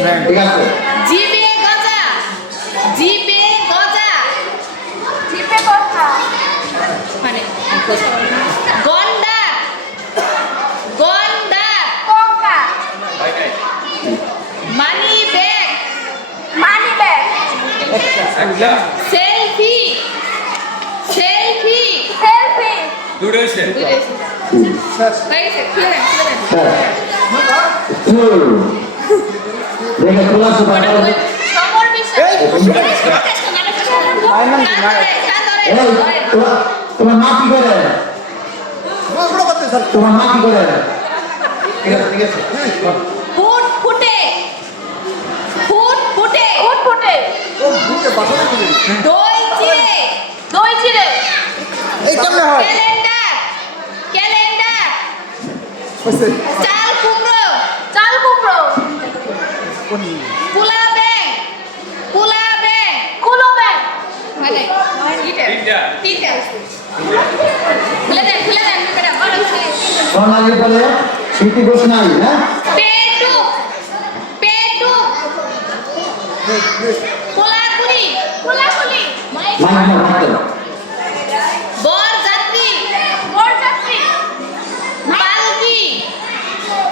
ঠিক আছে জিবে গজা জিবে গজা। জিপে কথা মানে গন্ডা গন্ডা। Coca money bag. Money bag. Selfie. Selfie. Selfie. দুটো হয়েছে হয়ে গেছে খুলে দেন খুলে দেন দেখে খোলা সুপার সমর বিষয়। এই তোমার মা কি করে? তোমার মা কি করে? ঠিক আছে ঠিক আছে। ফুট। ফুটে। ফুট। ফুটে উট ফুটে দই চিড়ে দই চিড়ে ক্যালেন্ডার। ক্যালেন্ডার চাল কুমড়ো চাল কুমড়ো পুলা ব্যাগ পুলা ব্যাগ কুলো ব্যাগ মানে এটা তিনটা। তিনটা খুলে দেন খুলে দেন ম্যাডাম সোনালি বলে স্মৃতি ঘোষণাই হ্যাঁ? পেটু পেটু। কোলাকুলি কোলাকুলি। মাইক না মাইক বর যাত্রী পালকি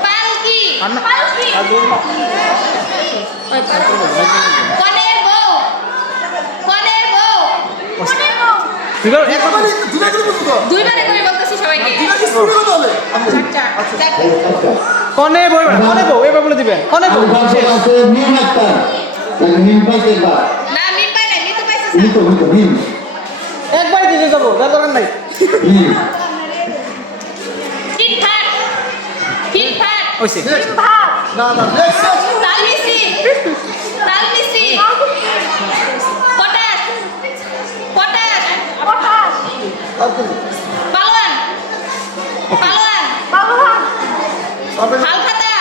পালকি পালকি কনের বউ কনের বউ কোনে বউ দুইবারে করে বলতেছি সবাইকে। কনে বই কনে বউ এবার বলে দিবেন কনে বউ। আছে আছে নিম একটা তাহলে নিম পাইছে বা না মিন পাই নাই মিতু পাইছে নিম তো নিম নিম একবার দিতে যাব যার দরকার নাই নিম ফিট ফাট ফিট ফাট ওইসে ভাত তাল মিস্ত্রি তাল মিস্ত্রি পটাশ পটাশ পটাশ পালোয়ান। পালোয়ান। বাবুহান হালখাতা।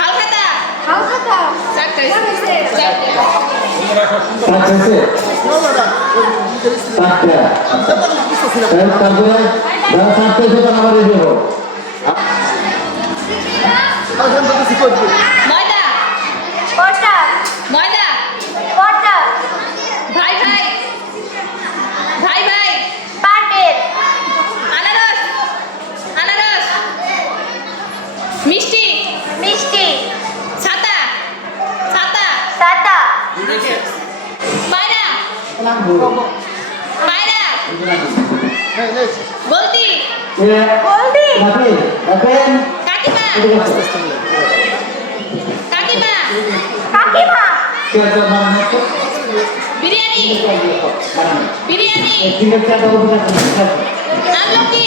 হালখাতা। হালখাতা। চারটা তারপরে যারা চারটে সেটা এই দেবো পায়রা পায়রা বলতি দেখেন কাকিমা কাকিমা কাকিমা বিরিয়ানি বিরিয়ানি আমলকি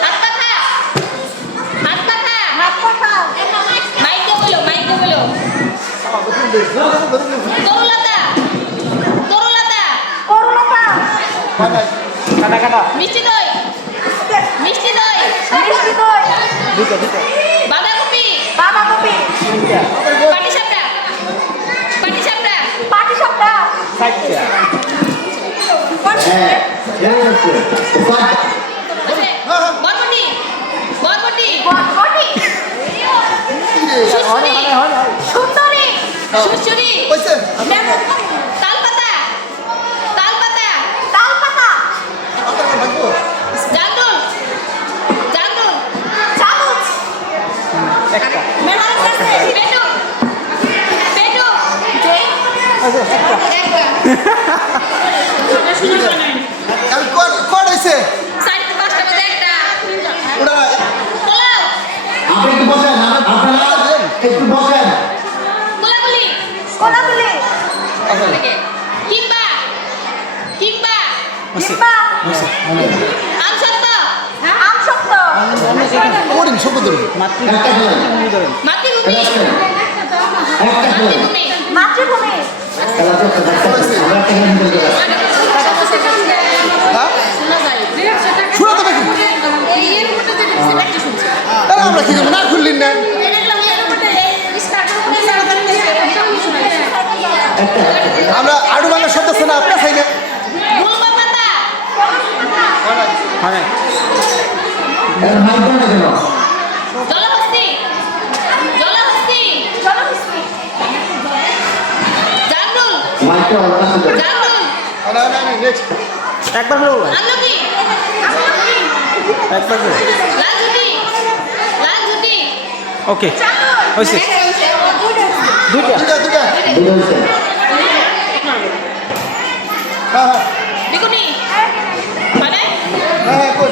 না বলো তরুলতা তরুলতা কাটা কাটা মিষ্টি দই। মিষ্টি দই। মিষ্টি দই। দুটো দুটো। বাঁধাকপি। বাঁধাকপি। পাটি সাপটা পাটি সাপটা সাপটা হ্যাঁ বরবটি। বরবটি বটবটি সুসুরি সুন্দরী সুসুরি তালপাতা। তালপাতা। তালপাতা। জালদুল জালদুল চামচ একটা। মেলার কাছে পেটু। পেটু। আচ্ছা, একটা। একটা চারটে পাঁচটা বাজে একটা। পোলাও উপকরণ আমরা কি না খুললেন না। আমরা আরও বাংলা শব্দ শোনা আপনার চাই না হ্যাঁ। একবার হলো একবার হলো। ওকে হয়েছে। দুটা দুটা দুটা হ্যাঁ। হ্যাঁ দেখুন মানে? হ্যাঁ হ্যাঁ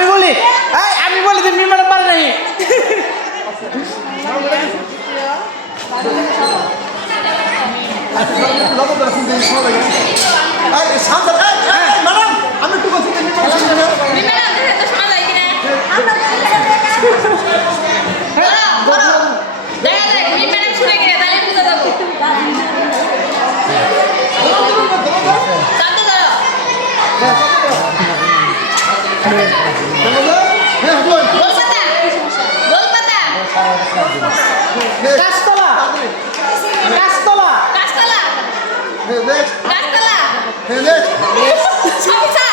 আমি বলি আমি বলি যে ম্যাডাম পারে নাই। আমি একটু গাছতলা গাছতলা গাছতলা গাছতলা